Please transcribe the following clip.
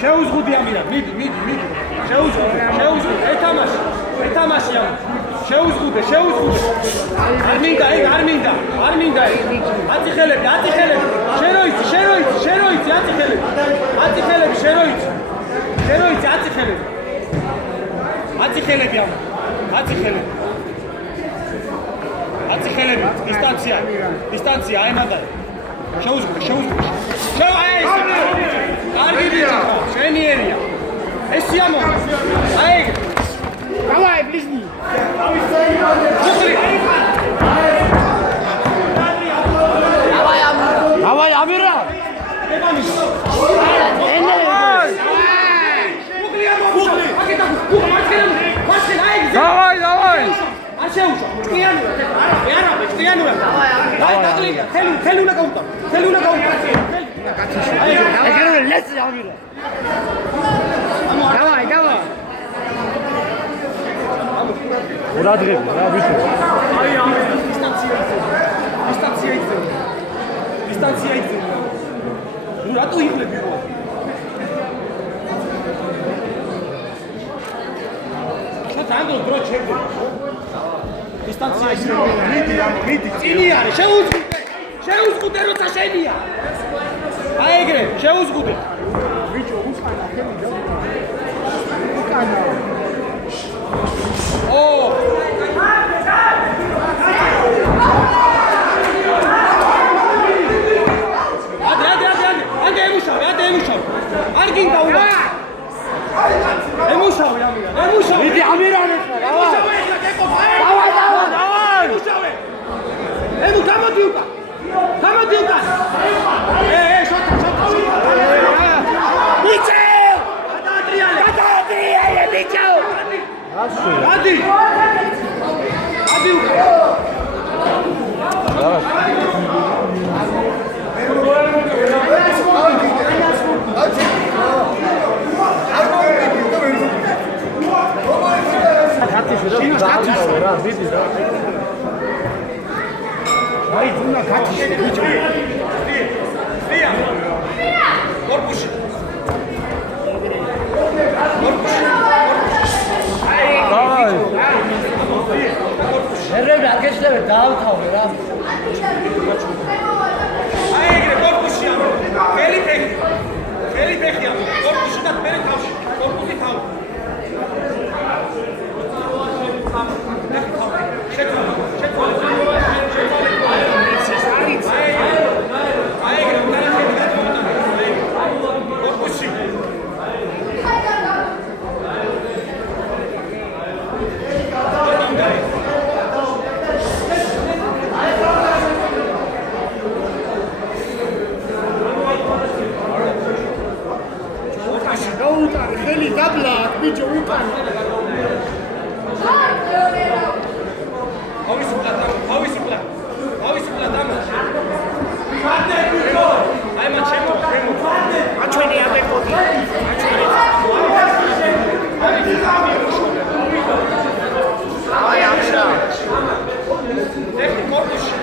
შეუზღუდე ამირა, მიდი. შეუზღუდე. ეთამაში ამ. შეუზღუდე. არ მინდა. აწიხელები. შეროიცი, აწიხელები. აწიხელები ამ. აწიხელები, დისტანცია, აემაგარ. შეუზღუდე. კარგი ბიჭი, შენიერია. ეს სიამო. აი. Давай, ближний. Давай, Амира. Давай. Აშეუშო, ჭიანურა. Давай, დაკლიკა. თელი უნდა გაუტარ. Агрэ, лезь, Амира. Давай. რა დღები რა ვიცი დისტანცია იწევ ნუ რატო იღლები ხო შეთანგო დრო ჩემზე დისტანცია იწევ მიდი წინი არის შეუზღუდე როცა შენია აი ეგრე შეუზღუდე ბიჭო უკანა ხელი უკანა არ გინდა უნდა ემუშავე მიდი ამირანე давай ემუ გამოდი უკან შოთა ბიჭო გადაადრიალე ბიჭო გადი უკან აი თუნა კაცი ბიჭო სტია კორპუსი давай ერები არ გეშლები დაავთავე რა აი ეგრე კორპუსია ხელი ფეხია კორპუსი და მერე თავში კორპუსი თავი ხელი დაბლა ბიჭო უკანა ავისუფლად აი მან ჩემო აჩვენი აბეკოდი აი ამშა დექი კორპუსი